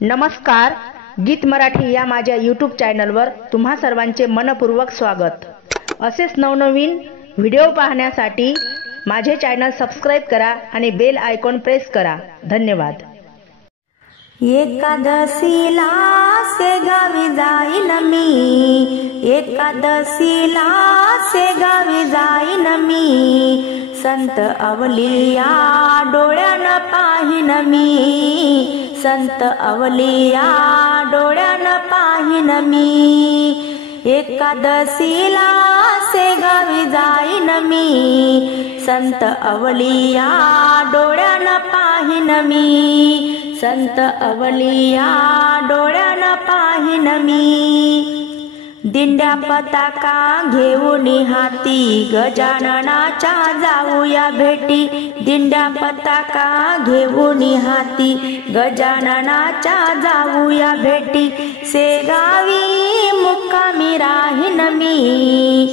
नमस्कार, गीत मराठी या माझ्या यूट्यूब चॅनलवर तुम्हा सर्वांचे मनपूर्वक स्वागत। असेच नवनवीन व्हिडिओ पाहण्यासाठी माझे चॅनल सबस्क्राइब करा आणि बेल आयकॉन प्रेस करा। धन्यवाद। एकादशीला शेगावी जाईन मी, एकादशीला शेगावी जाईन मी, संत अवलिया डोळ्यानं पाहीन मी, संत अवलिया डोळ्यानं पाहीन मी। एकादशीला शेगावी जाईन मी, संत अवलिया डोळ्यानं पाहीन मी, संत अवलिया डोळ्यानं पाहीन मी। दिंड्या पताका घेऊन हाती गजाननाच्या जाऊया भेटी, दिंड्या पताका घेऊन हाती गजाननाच्या जाऊया भेटी, शेगावी मुक्कामी राहीन मी,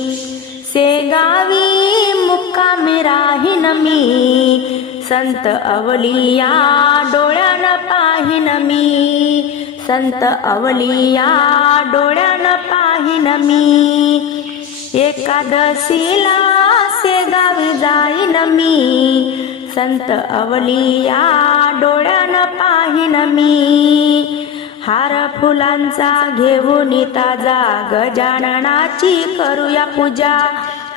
शेगावी मुक्कामी राहीन मी, संत अवलिया डोळ्यानं पाहीन मी, संत अवलिया डोळ्यानं पाहीन मी। एकादशीला शेगावी जाईन मी, संत अवलिया डोळ्यानं पाहीन मी। हार फुलांचा घेऊन ताजा गजाननाची करूया पूजा,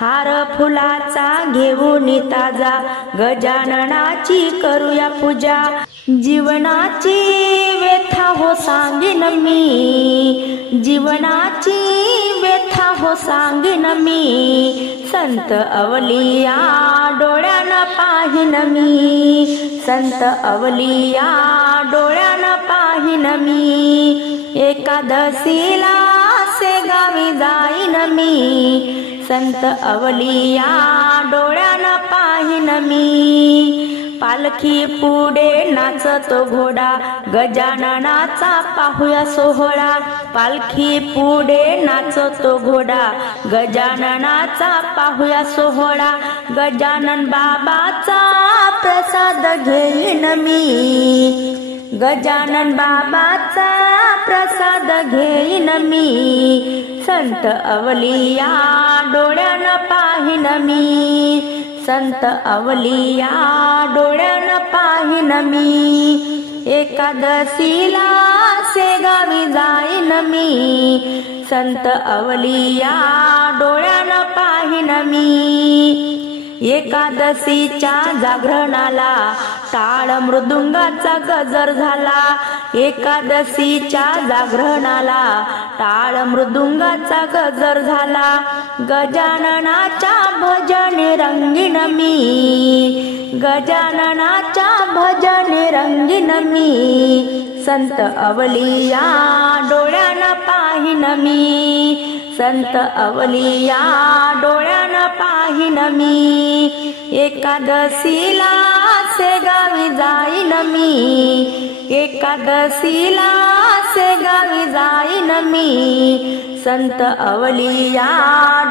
हार फुलाचा घेऊन ताजा गजाननाची करूया पूजा, जीवनाची व्यथा हो सांगीन मी, जीवनाची व्यथा हो सांगीन मी, संत अवलिया डोळ्यानं पाहीन मी, संत अवलिया डोळ्यानं पाहीन मी। एकादशीला शेगावी जाईन मी, संत अवलिया डोळ्यानं पाहीन मी। पालखी पुढे नाचतो घोडा गजाननाचा पाहूया सोहळा, पालखी पुढे नाचतो घोडा गजाननाचा पाहूया सोहळा, गजानन बाबाचा प्रसाद घेईन मी, गजानन बाबाचा प्रसाद घेईन मी, संत अवलिया डोळ्यानं पाहीन मी, संत अवलिया डोळ्यानं पाहीन मी। एकादशीला शेगावी जाईन मी, संत अवलिया डोळ्यानं पाहीन मी। एकादशीच्या जागरणाला टाळ मृदुंगाचा गजर झाला, एकादशीच्या जागरणाला टाळ मृदुंगाचा गजर झाला, गजाननाच्या भजने रंगीन मी, गजाननाच्या भजने रंगीन मी, संत अवलिया डोळ्यानं पाहीन मी, संत अवलिया डोळ्यानं पाहीन मी। एकादशीला शेगावी जाईन मी, एकादशीला शेगावी जाईन मी, संत अवलिया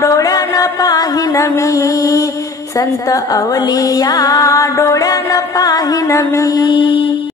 डोळ्यानं पाहीन मी, संत अवलिया डोळ्यानं पाहीन मी।